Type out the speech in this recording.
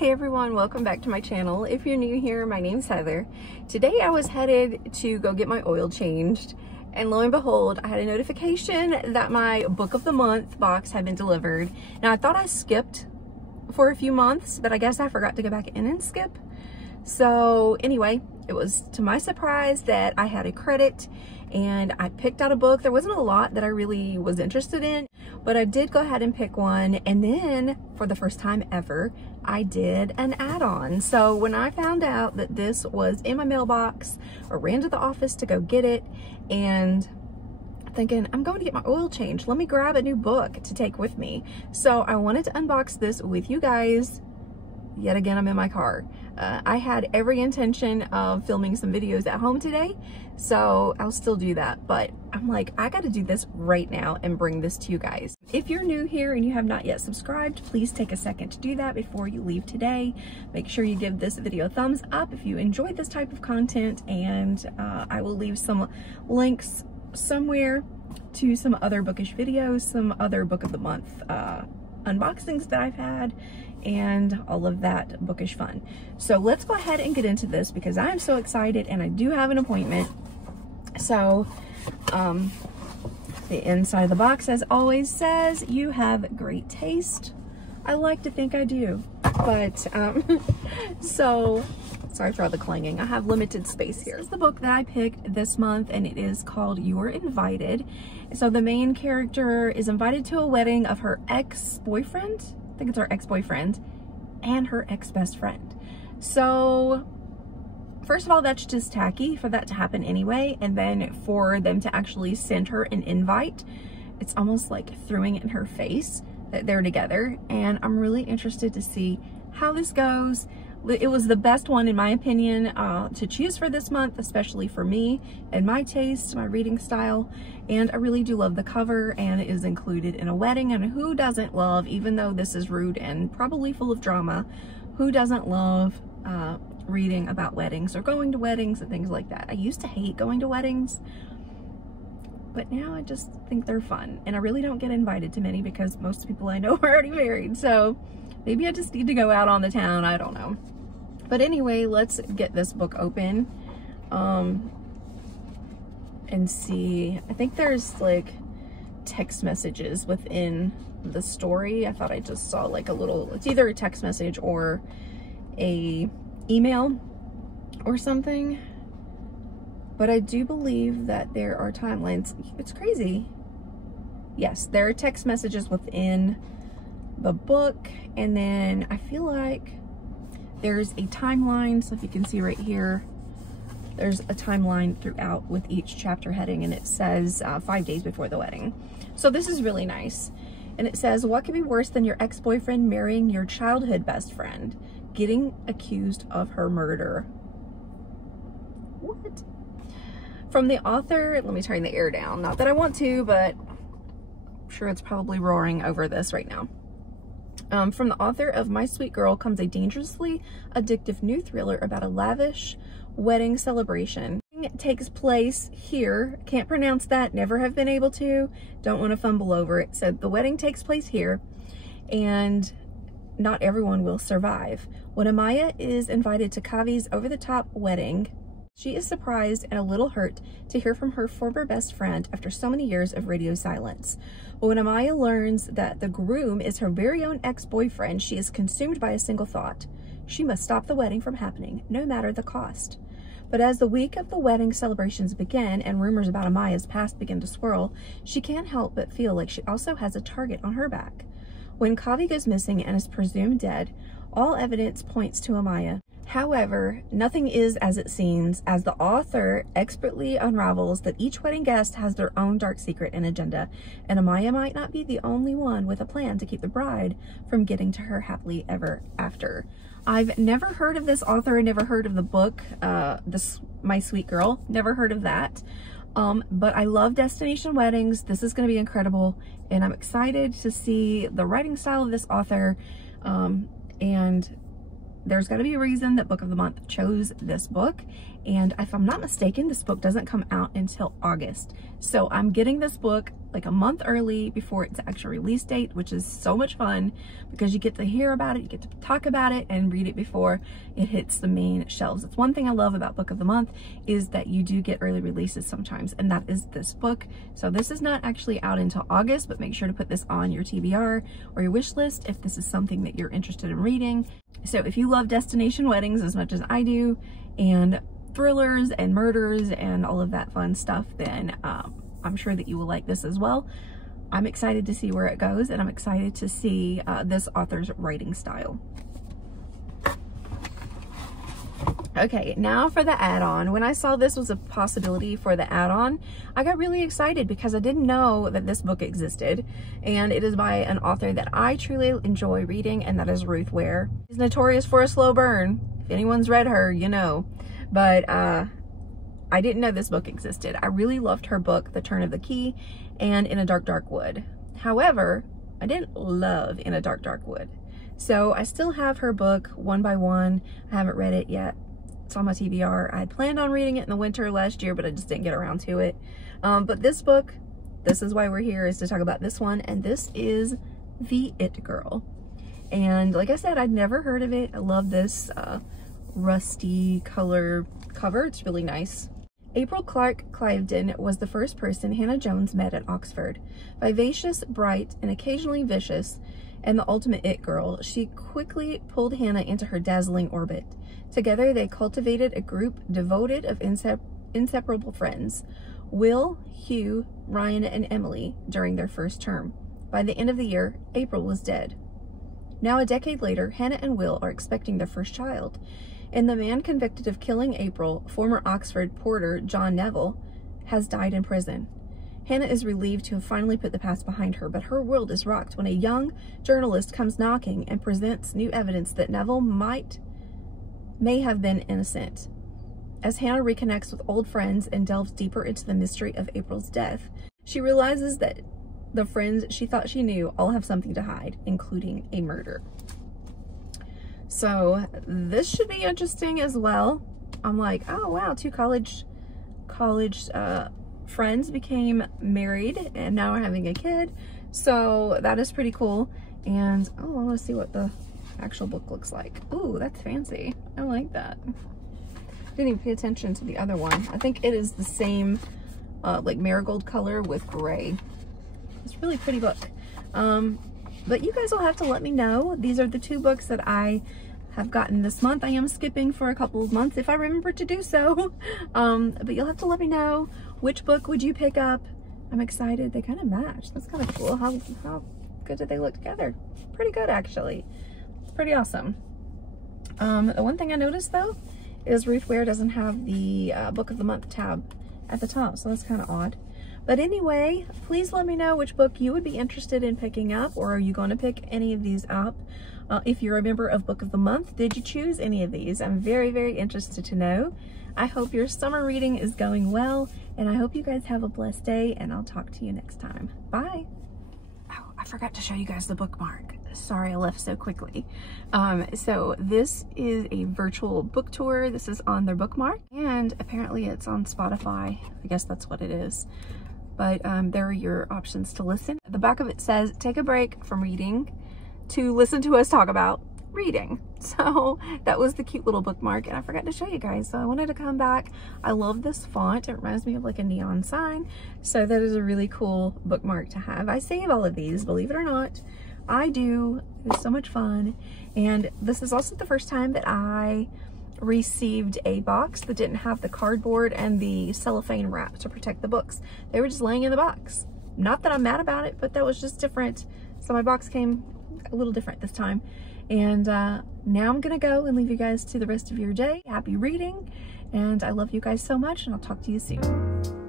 Hey everyone, welcome back to my channel. If you're new here, my name's Heather. Today I was headed to go get my oil changed, and lo and behold, I had a notification that my book of the month box had been delivered. Now I thought I skipped for a few months, but I guess I forgot to go back in and skip. So anyway, it was to my surprise that I had a credit and I picked out a book. There wasn't a lot that I really was interested in, but I did go ahead and pick one. And then for the first time ever, I did an add-on. So when I found out that this was in my mailbox, I ran to the office to go get it and thinking, I'm going to get my oil changed. Let me grab a new book to take with me. So I wanted to unbox this with you guys. Yet again, I'm in my car. I had every intention of filming some videos at home today, so I'll still do that. But I'm like, I got to do this right now and bring this to you guys. If you're new here and you have not yet subscribed, please take a second to do that before you leave today. Make sure you give this video a thumbs up if you enjoyed this type of content, and I will leave some links somewhere to some other bookish videos, some other book of the month unboxings that I've had, and all of that bookish fun. So let's go ahead and get into this because I'm so excited and I do have an appointment. So the inside of the box, as always, says you have great taste. I like to think I do, but so sorry for all the clanging. I have limited space here. This is the book that I picked this month, and it is called You're Invited. So the main character is invited to a wedding of her ex-boyfriend. I think it's her ex-boyfriend and her ex-best friend. So first of all, that's just tacky for that to happen anyway. And then for them to actually send her an invite, it's almost like throwing it in her face that they're together. And I'm really interested to see how this goes. It was the best one, in my opinion, to choose for this month, especially for me and my taste, my reading style. And I really do love the cover, and it is included in a wedding. And who doesn't love, even though this is rude and probably full of drama, who doesn't love reading about weddings or going to weddings and things like that? I used to hate going to weddings, but now I just think they're fun. And I really don't get invited to many because most people I know are already married. So maybe I just need to go out on the town. I don't know. But anyway, let's get this book open and see. I think there's like text messages within the story. I thought I just saw like a little, it's either a text message or a email or something. But I do believe that there are timelines. It's crazy. Yes, there are text messages within the book, and then I feel like there's a timeline. So if you can see right here, there's a timeline throughout with each chapter heading, and it says 5 days before the wedding. So this is really nice. And it says, what could be worse than your ex-boyfriend marrying your childhood best friend, getting accused of her murder? What? From the author, let me turn the air down. Not that I want to, but I'm sure it's probably roaring over this right now. From the author of My Sweet Girl comes a dangerously addictive new thriller about a lavish wedding celebration. It takes place here. Can't pronounce that. Never have been able to. Don't want to fumble over it. So the wedding takes place here, and not everyone will survive. When Amaya is invited to Kavi's over-the-top wedding, she is surprised and a little hurt to hear from her former best friend after so many years of radio silence. But when Amaya learns that the groom is her very own ex-boyfriend, she is consumed by a single thought. She must stop the wedding from happening, no matter the cost. But as the week of the wedding celebrations begin and rumors about Amaya's past begin to swirl, she can't help but feel like she also has a target on her back. When Kavi goes missing and is presumed dead, all evidence points to Amaya. However, nothing is as it seems, as the author expertly unravels that each wedding guest has their own dark secret and agenda, and Amaya might not be the only one with a plan to keep the bride from getting to her happily ever after. I've never heard of this author, never heard of the book, My Sweet Girl, never heard of that. But I love destination weddings. This is going to be incredible, and I'm excited to see the writing style of this author, and there's got to be a reason that Book of the Month chose this book. And if I'm not mistaken, this book doesn't come out until August. So I'm getting this book like a month early before its actual release date, which is so much fun because you get to hear about it, you get to talk about it and read it before it hits the main shelves. It's one thing I love about Book of the Month is that you do get early releases sometimes, and that is this book. So this is not actually out until August, but make sure to put this on your TBR or your wish list if this is something that you're interested in reading. So if you love destination weddings as much as I do, and thrillers and murders and all of that fun stuff, then I'm sure that you will like this as well. I'm excited to see where it goes, and I'm excited to see this author's writing style. Okay, now for the add-on. When I saw this was a possibility for the add-on, I got really excited because I didn't know that this book existed, and it is by an author that I truly enjoy reading, and that is Ruth Ware. She's notorious for a slow burn. If anyone's read her, you know. But I didn't know this book existed. I really loved her book, The Turn of the Key and In a Dark, Dark Wood. However, I didn't love In a Dark, Dark Wood. So I still have her book one by one. I haven't read it yet. It's on my TBR. I had planned on reading it in the winter last year, but I just didn't get around to it. But this book, this is why we're here, is to talk about this one. And this is The It Girl. And like I said, I'd never heard of it. I love this rusty color cover. It's really nice. April Clark Cliveden was the first person Hannah Jones met at Oxford. Vivacious, bright, and occasionally vicious, and the ultimate it girl, she quickly pulled Hannah into her dazzling orbit. Together, they cultivated a group devoted of inseparable friends, Will, Hugh, Ryan, and Emily, during their first term. By the end of the year, April was dead. Now, a decade later, Hannah and Will are expecting their first child, and the man convicted of killing April, former Oxford porter John Neville, has died in prison. Hannah is relieved to have finally put the past behind her, but her world is rocked when a young journalist comes knocking and presents new evidence that Neville may have been innocent. As Hannah reconnects with old friends and delves deeper into the mystery of April's death, she realizes that the friends she thought she knew all have something to hide, including a murder. So this should be interesting as well. I'm like, oh wow, two college friends became married and now are having a kid. So that is pretty cool. And oh, I want to see what the actual book looks like. Ooh, that's fancy. I like that. Didn't even pay attention to the other one. I think it is the same like marigold color with gray. It's a really pretty book. But you guys will have to let me know. These are the two books that I have gotten this month. I am skipping for a couple of months if I remember to do so. But you'll have to let me know which book would you pick up. I'm excited. They kind of match. That's kind of cool. How good did they look together? Pretty good, actually. It's pretty awesome. The one thing I noticed though is Ruth Ware doesn't have the Book of the Month tab at the top, so that's kind of odd. But anyway, please let me know which book you would be interested in picking up, or are you going to pick any of these up? If you're a member of Book of the Month, did you choose any of these? I'm very, very interested to know. I hope your summer reading is going well, and I hope you guys have a blessed day, and I'll talk to you next time. Bye. Oh, I forgot to show you guys the bookmark. Sorry I left so quickly. So this is a virtual book tour. This is on their bookmark, and apparently it's on Spotify. I guess that's what it is. But there are your options to listen. The back of it says, take a break from reading to listen to us talk about reading. So that was the cute little bookmark, and I forgot to show you guys, so I wanted to come back. I love this font. It reminds me of like a neon sign. So that is a really cool bookmark to have. I save all of these, believe it or not. I do. It's so much fun. And this is also the first time that I received a box that didn't have the cardboard and the cellophane wrap to protect the books. They were just laying in the box. Not that I'm mad about it, but that was just different. So my box came a little different this time. And now I'm gonna go and leave you guys to the rest of your day. Happy reading, and I love you guys so much, and I'll talk to you soon.